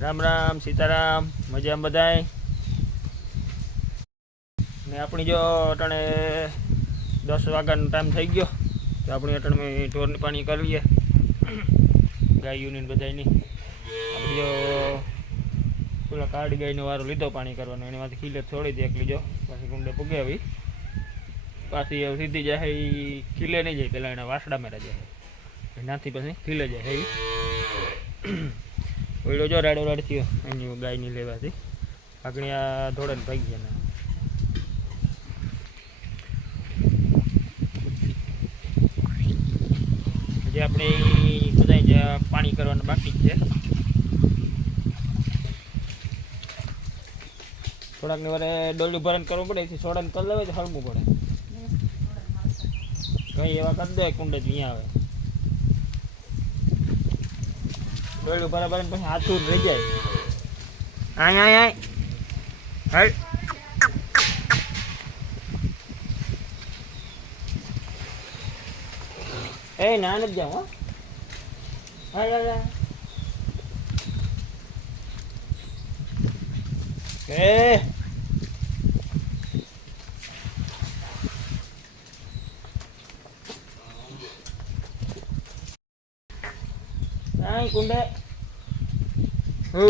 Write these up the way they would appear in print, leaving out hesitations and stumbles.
राम राम सीताराम मजाम बधाय ने अपनी जो अटाणे 10 वाग्यानो टाइम थई गयो तो अपनी अटाणे में ढोरने पाणी कर लीए गायों ने बधाईनी अपनी जो पेला काड़ी गायनो वारो लीधो पाणी करवानो एनी मांथी खीले छोड़ी दे एकली जो पाછી कुंडे पुगे आवी पाછી सीधी जाए खीले नहीं जाए पेला एना वासड़ा में जाए एनाथी पछी खीले जाए ओलो जो राडो राड थयो एनी गाय नी लेवाथी આગણી આ ધોળન ભાઈ ગયા ને જે આપણે બધાય જે પાણી કરવાનું બાકી છે થોડાક ને વારે ડોલું ભરણ કરવું પડે છે સોડાન કરી લેવાય તો હળવું પડે કઈ એવા કરી દે કુંડે અહીંયા આવે ડોલું બરાબર પછી હાથું રહી જાય આય આય આય હાલ એ ના ન જાવ હો હાય હાય એ આય કુંડે હો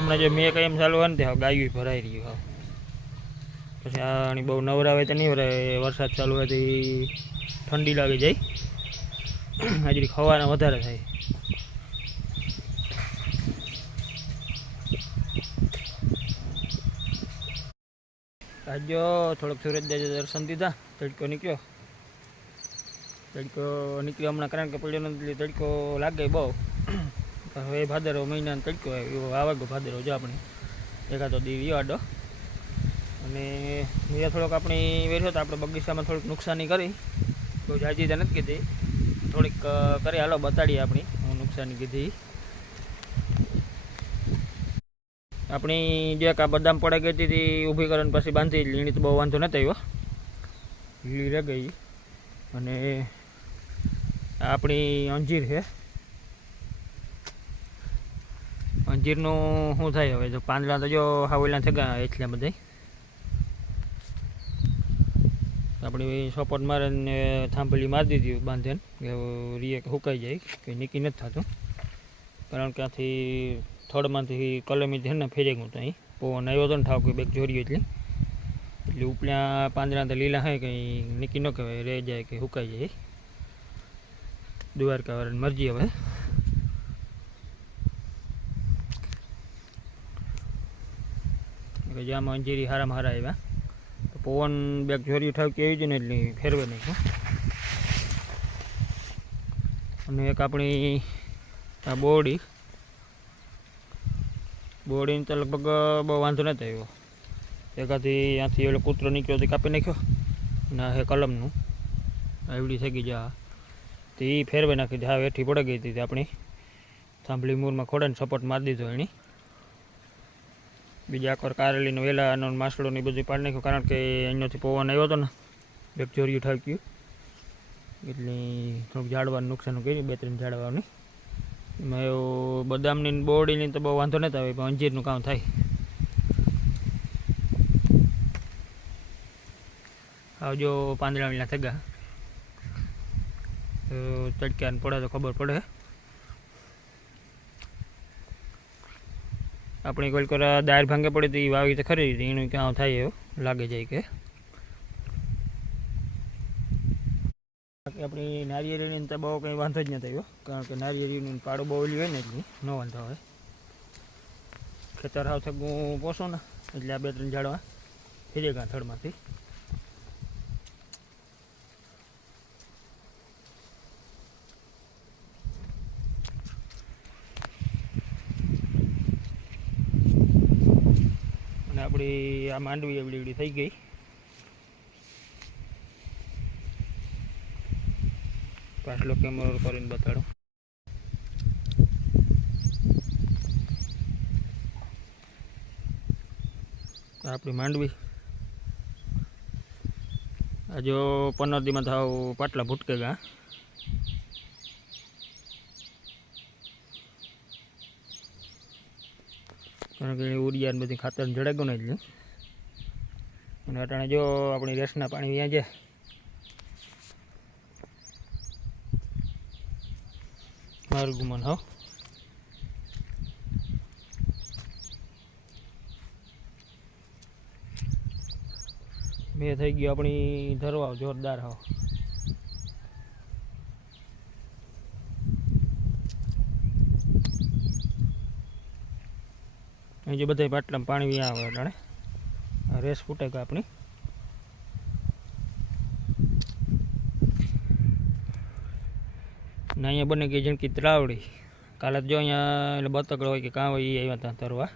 हमने जो मे कई चालू है गायू भराई रही है પછી આની બહુ નવરાવે તો નહીં ભરાય વરસાદ ચાલુ હોય તો ઠંડી લાગી જાય હાજરી ખવાના વધારે થાય આજ જો થોડોક સુરત દર્શન દીધા તડકો નીકળ્યો હમણાં કારણ કે પડ્યો નથી તડકો લાગે બહુ હવે ભાદરવો મહિનાનો તડકો એવો આવે ગયો ભાદરવો જો આપણે એકાદો દી આડો અને બીજા થોડોક આપણે વેર્યો તો આપણે બગીચામાં થોડીક નુકસાની કરી બહુ જાજી તો નથી કીધી થોડીક કરી હાલો બતાડીએ આપણી હું નુકસાની કીધી આપણી જે કા બદામ પડી ગઈ હતી ઊભી કરીને પછી બાંધી લીણી તો બહુ વાંધો નથી આવ્યો લીલી રહી ગઈ અને આપણી અંજીર છે અંજીરનું શું થાય હવે જો પાંદડા તો જો હાવેલા છે એટલા બધા આપણી સપોર્ટ મારે ને થાંભલી મારી દીધી બાંધેને રીએ સુકાઈ જાય કંઈ નીકી નથી થતું કારણ કે આથી થડમાંથી કલમી છે ને ફેરી ગયું તો અહીં પવન આવ્યો હતો ને ઠાવ કે બેગ જોર્યું એટલે ઉપલા પાંદડા તો લીલા હોય કંઈ નીકી ન કહેવાય રહી જાય કે સુકાઈ જાય દ્વારકા વાળાની મરજી હવે જામાં અંજીરી હારામાં હારા આવ્યા તો પવન બેગ જોરી ઠાવ કે આવી છે ને એટલે ફેરવે નાખ્યું અને એક આપણી આ બોડીને તો લગભગ બહુ વાંધો નથી આવ્યો એકાથી ત્યાંથી ઓલો કૂતરો નીકળ્યો તો કાપી નાખ્યો ના હે કલમનું આવડી થઈ ગઈ જા તો એ ફેરવે નાખી હા હેઠી પડી ગઈ હતી આપણી થાંભલી મૂરમાં ખોડાને સપોર્ટ મારી દીધો એની બીજા આખર કારેલીનો વેલાનો માસડો ને બધું પાડી નાખ્યું કારણ કે અહીંયાથી પવન આવ્યો હતો ને બેક્ટેરિયું ઠાવી ગયું એટલે થોડુંક ઝાડવાનું નુકસાન કર્યું 2-3 ઝાડવાની એમાં એવું બદામની બોરડીની તો બહુ વાંધો નથી આવે પણ અંજીરનું કામ થાય આવજો પાંદડા વેલા થગા તો તડક્યાને પડે તો ખબર પડે આપણી કોઈ કોરા દાળ ભાંગે પડે તો એ વાવી તો ખરી એનું ક્યાં થાય એવું લાગે જાય કે આપણી નારિયેળીની તો બહુ કંઈ વાંધો જ નથી આવ્યો કારણ કે નારિયેળીનું પાડો બહુ ઓલી હોય ને એટલી ન વાંધો હોય ખેતર હાવ થગું પોસું ને એટલે આ 2-3 ઝાડવા ફેરી ગયા થડમાંથી આપણી આ માંડવી એવડી થઈ ગઈ પાછલો કેમેરો કરીને બતાડો આપણી માંડવી આ જો 15 દી માં થાવ પાટલા ભૂટકેગા કારણ કે ઉરિયા ને બધી ખાતર જડેગો ને એટલે અને અટાણે જો આપણી રેસના પાણી વ્યાં છે મારું ગુમાન હો મેં થઈ ગયો આપણી ધરવાવ જોરદાર હો અહીં જે બધા પાટલામાં પાણી વ્યાં આવે અટાણે રેસ ફૂટે કે આપણી ને અહીંયા બને ગઈ જણકી ત્રાવડી કાલે જો અહીંયા એટલે બતકડો હોય કે કાં હોય એ આવ્યા હતા તરવા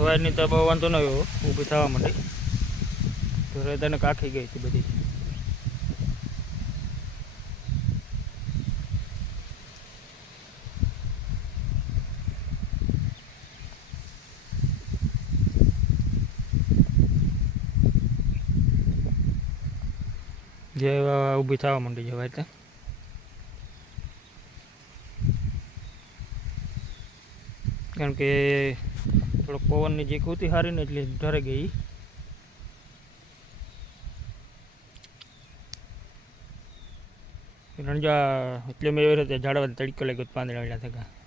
સવારની તો બહુ વાંધો ન આવ્યો ઊભી થવા માંડી તો તને કાખી ગઈ હતી બધી જે ઊભી થવા માંડી જવાય ત્યાં કારણ કે થોડોક પવનની જે હતી સારી ને એટલે ઢરે ગઈ રણજા એટલે મેં એવી રીતે ઝાડવા તડકો લાગ્યો પાંદડા થયા